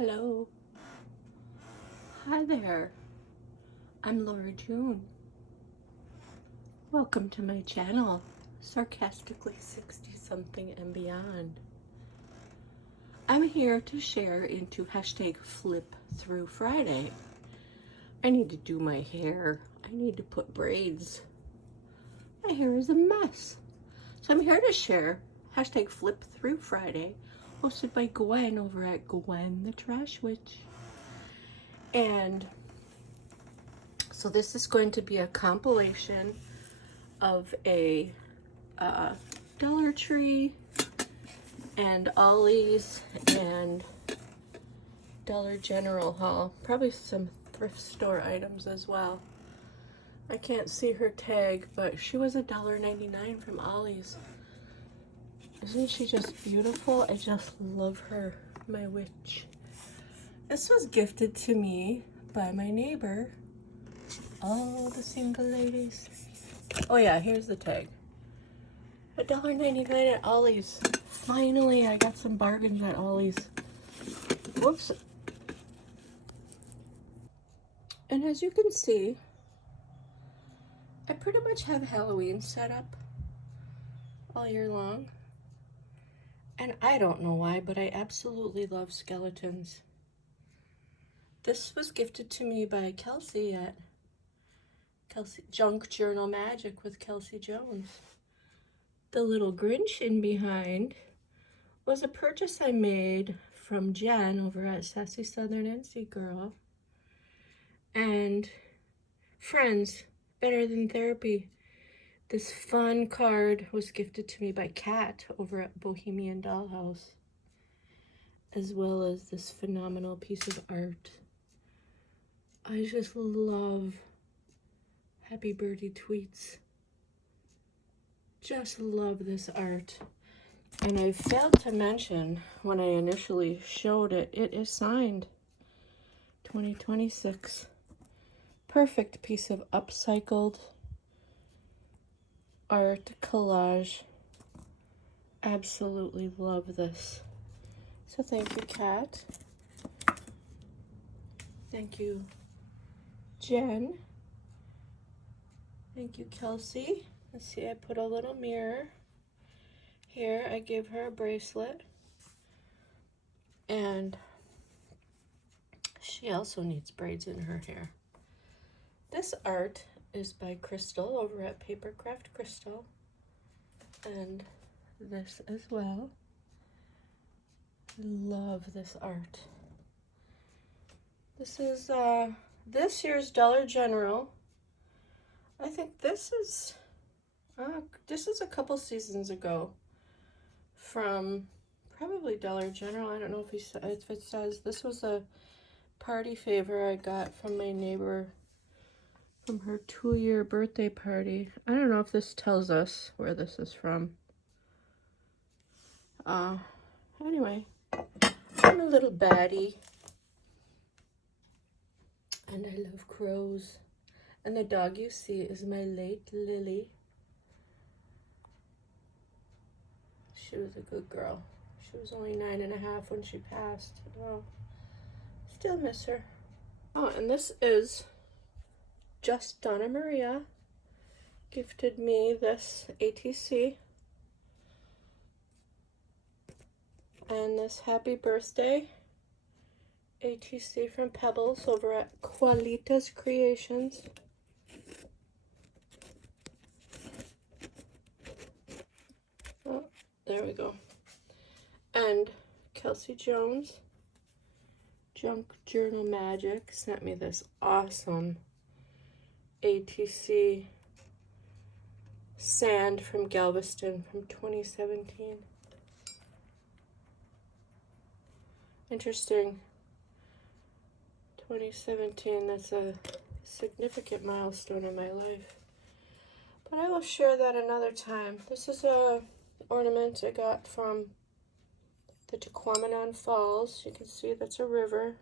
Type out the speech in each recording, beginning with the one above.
Hello. Hi there. I'm Laura June. Welcome to my channel, Sarcastically 60 something and beyond. I'm here to share into hashtag flip through Friday. I need to do my hair. I need to put braids. My hair is a mess. So I'm here to share hashtag flip through Friday, hosted by Gwen over at Gwen the Trash Witch. And so this is going to be a compilation of a Dollar Tree and Ollie's and Dollar General haul. Probably some thrift store items as well. I can't see her tag, but she was $1.99 from Ollie's. Isn't she just beautiful? I just love her, my witch. This was gifted to me by my neighbor. All the single ladies. Oh yeah, here's the tag. $1.99 at Ollie's. Finally, I got some bargains at Ollie's. Whoops. And as you can see, I pretty much have Halloween set up all year long. And I don't know why, but I absolutely love skeletons. This was gifted to me by Kelsey at Junk Journal Magic with Kelsey Jones. The little Grinch in behind was a purchase I made from Jen over at Sassy Southern NC Girl. And friends, better than therapy. This fun card was gifted to me by Kat over at Bohemian Dollhouse, as well as this phenomenal piece of art. I just love Happy Birdie tweets. Just love this art. And I failed to mention when I initially showed it, it is signed 2026. Perfect piece of upcycled art collage. Absolutely love this. So thank you, Kat. Thank you, Jen. Thank you, Kelsey. Let's see, I put a little mirror here. I gave her a bracelet. And she also needs braids in her hair. This art is by Crystal over at Papercraft Crystal. And this as well. Love this art. This is this year's Dollar General. I think this is a couple seasons ago from probably Dollar General. I don't know if it says. This was a party favor I got from my neighbor from her 2-year birthday party. I don't know if this tells us where this is from. Anyway, I'm a little baddie. And I love crows. And the dog you see is my late Lily. She was a good girl. She was only 9.5 when she passed. Oh, still miss her. Oh, and this is Just Donna Maria. Gifted me this ATC. And this happy birthday ATC from Pebbles over at Qualitas Creations. Oh, there we go. And Kelsey Jones, Junk Journal Magic, sent me this awesome ATC sand from Galveston from 2017. Interesting. 2017, that's a significant milestone in my life. But I will share that another time. This is a ornament I got from the Tequamanon Falls. You can see that's a river.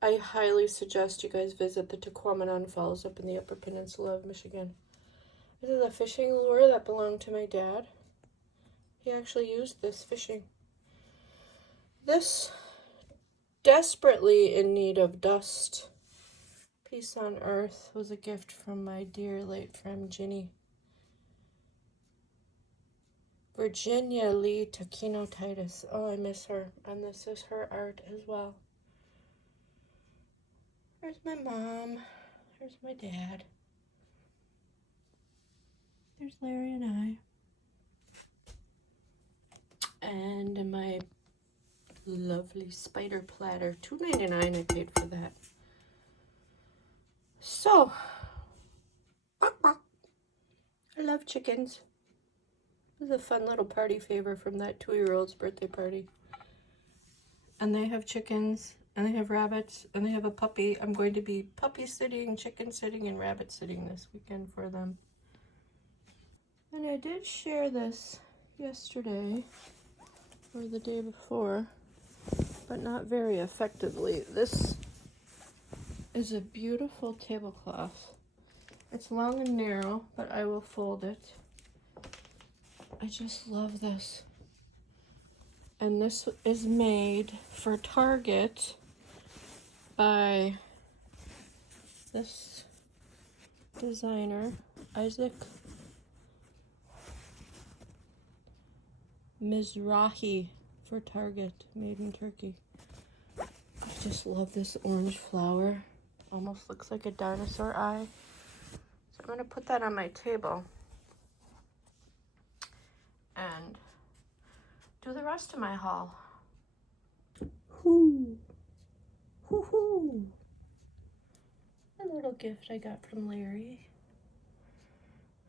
I highly suggest you guys visit the Tequamanon Falls up in the Upper Peninsula of Michigan. This is a fishing lure that belonged to my dad. He actually used this fishing. This Desperately in need of dust. Peace on Earth was a gift from my dear late friend Ginny. Virginia Lee Taquino Titus. Oh, I miss her. And this is her art as well. There's my mom. There's my dad. There's Larry and I. And my lovely spider platter. $2.99 I paid for that. So, I love chickens. It was a fun little party favor from that 2-year-old's birthday party. And they have chickens, and they have rabbits, and they have a puppy. I'm going to be puppy sitting, chicken sitting, and rabbit sitting this weekend for them. And I did share this yesterday, or the day before, but not very effectively. This is a beautiful tablecloth. It's long and narrow, but I will fold it. I just love this. And this is made for Target by this designer, Isaac Mizrahi, for Target, made in Turkey. I just love this orange flower. Almost looks like a dinosaur eye. So I'm going to put that on my table and do the rest of my haul. Hoo! Hoo hoo! A little gift I got from Larry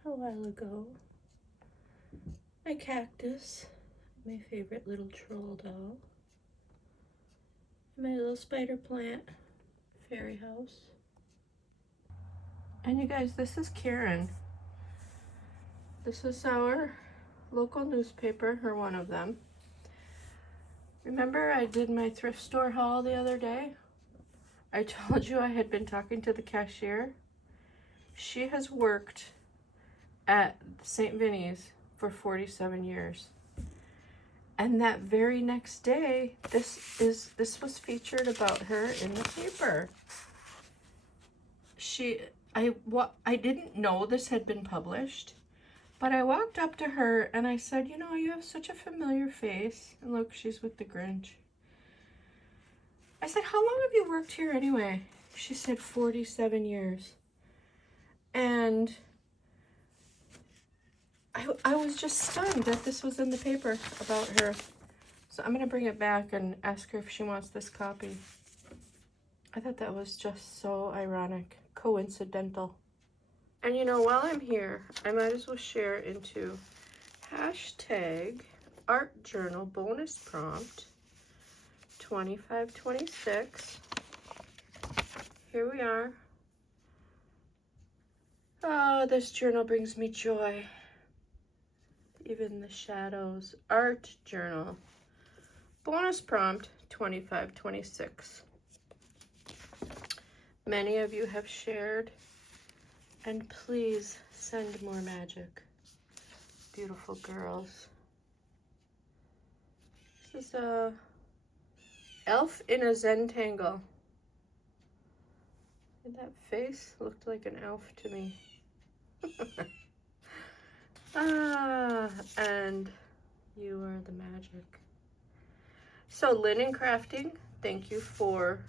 a while ago. My cactus, my favorite little troll doll. My little spider plant, fairy house. And you guys, this is Karen. This is our local newspaper, or one of them. Remember I did my thrift store haul the other day? I told you I had been talking to the cashier. She has worked at St. Vinny's for 47 years. And that very next day, this was featured about her in the paper. I didn't know this had been published, but I walked up to her and I said, you know, you have such a familiar face. And look, she's with the Grinch. I said, how long have you worked here anyway? She said 47 years. And I was just stunned that this was in the paper about her. So I'm going to bring it back and ask her if she wants this copy. I thought that was just so ironic, coincidental. And you know, while I'm here, I might as well share into hashtag art journal bonus prompt 2526. Here we are. Oh, this journal brings me joy. Even the shadows. Art journal. Bonus prompt 2526. Many of you have shared, and please send more magic. Beautiful girls. This is a elf in a Zentangle. And that face looked like an elf to me. And you are the magic. So linen crafting, thank you for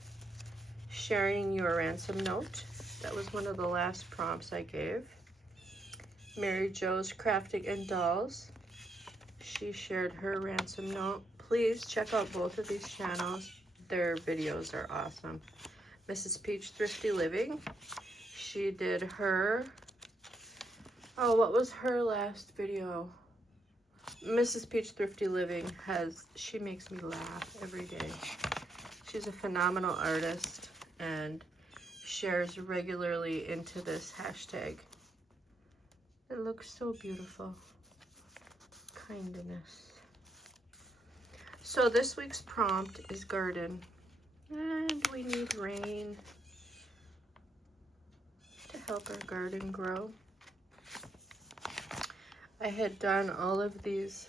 sharing your ransom note. That was one of the last prompts I gave. Mary Jo's Crafting and Dolls, she shared her ransom note. Please check out both of these channels. Their videos are awesome. Mrs. Peach Thrifty Living, she did her, oh, what was her last video? Mrs. Peach Thrifty Living she makes me laugh every day. She's a phenomenal artist and shares regularly into this hashtag. It looks so beautiful. Kindness. So this week's prompt is garden. And we need rain to help our garden grow. I had done all of these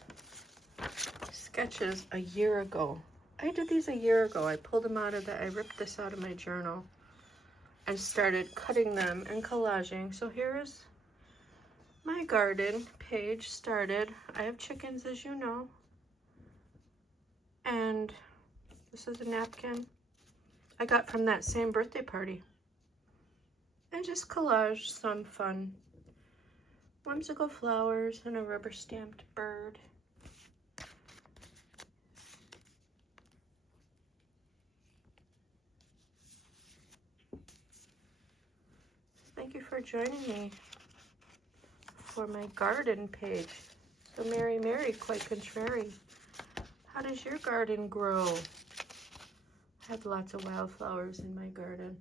sketches a year ago. I did these a year ago. I pulled them out of I ripped this out of my journal and started cutting them and collaging. So here's my garden page started. I have chickens, as you know. And this is a napkin I got from that same birthday party. And just collage some fun whimsical flowers and a rubber stamped bird. Thank you for joining me for my garden page. So Mary, Mary, quite contrary. How does your garden grow? I have lots of wildflowers in my garden.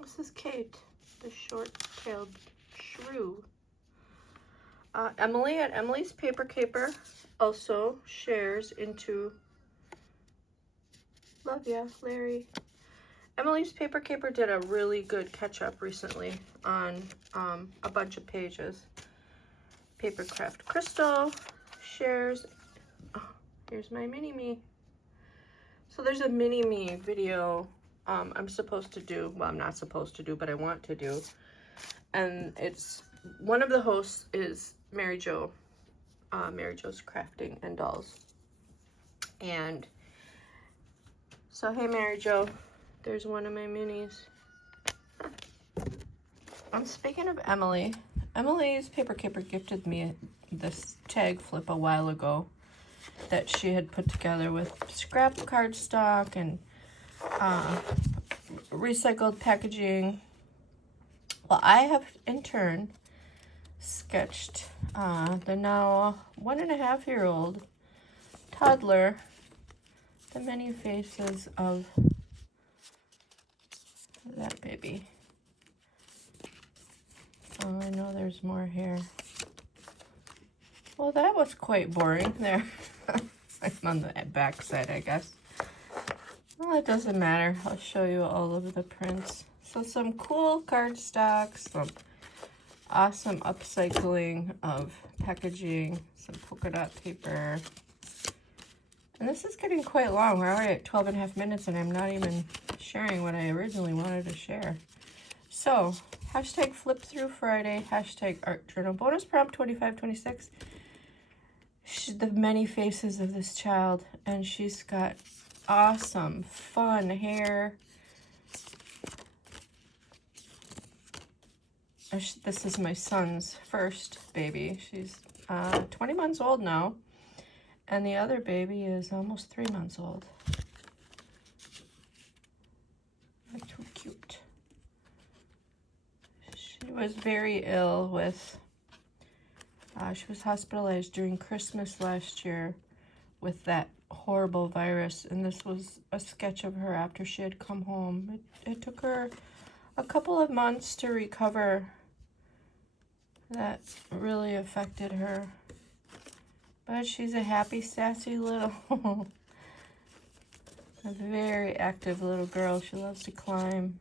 This is Kate, the short-tailed shrew. Emily at Emily's Paper Caper also shares into, love ya, Larry. Emily's Paper Caper did a really good catch-up recently on a bunch of pages. Papercraft Crystal shares, oh, here's my mini-me. So there's a mini-me video I'm supposed to do, well, I'm not supposed to do, but I want to do. And it's, one of the hosts is Mary Jo, Mary Jo's Crafting and Dolls. And so, hey Mary Jo, there's one of my minis. Speaking of Emily, Emily's Paper Caper gifted me this tag flip a while ago that she had put together with scrap cardstock and recycled packaging. Well, I have in turn sketched the now 1.5-year-old toddler, the many faces of that baby. Oh, I know there's more here. Well, that was quite boring there. I'm on the back side, I guess. Well, it doesn't matter. I'll show you all of the prints. So some cool cardstock, some awesome upcycling of packaging, some polka dot paper. And this is getting quite long. We're already at 12.5 minutes and I'm not even sharing what I originally wanted to share. So, hashtag Flip Through Friday, hashtag Art Journal Bonus Prompt 2526. The many faces of this child, and she's got awesome, fun hair. This is my son's first baby. She's 20 months old now, and the other baby is almost 3 months old. They're too cute. She was very ill with, she was hospitalized during Christmas last year with that horrible virus, and this was a sketch of her after she had come home. It took her a couple of months to recover. That really affected her. But she's a happy, sassy little, a very active little girl. She loves to climb.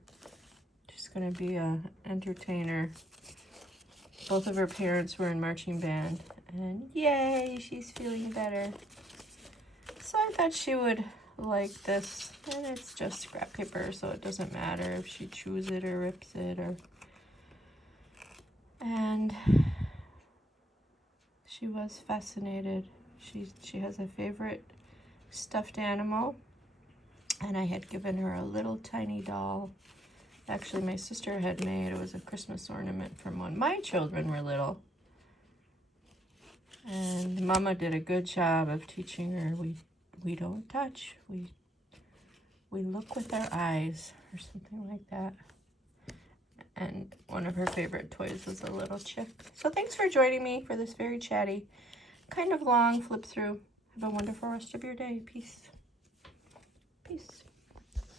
She's going to be an entertainer. Both of her parents were in marching band, and yay, she's feeling better. So I thought she would like this, and it's just scrap paper, so it doesn't matter if she chews it or rips it or. And she was fascinated. She has a favorite stuffed animal, and I had given her a little tiny doll. Actually, my sister had made, it was a Christmas ornament from when my children were little. And Mama did a good job of teaching her we don't touch, we look with our eyes, or something like that. And one of her favorite toys was a little chick. So thanks for joining me for this very chatty, kind of long flip through. Have a wonderful rest of your day. Peace. Peace.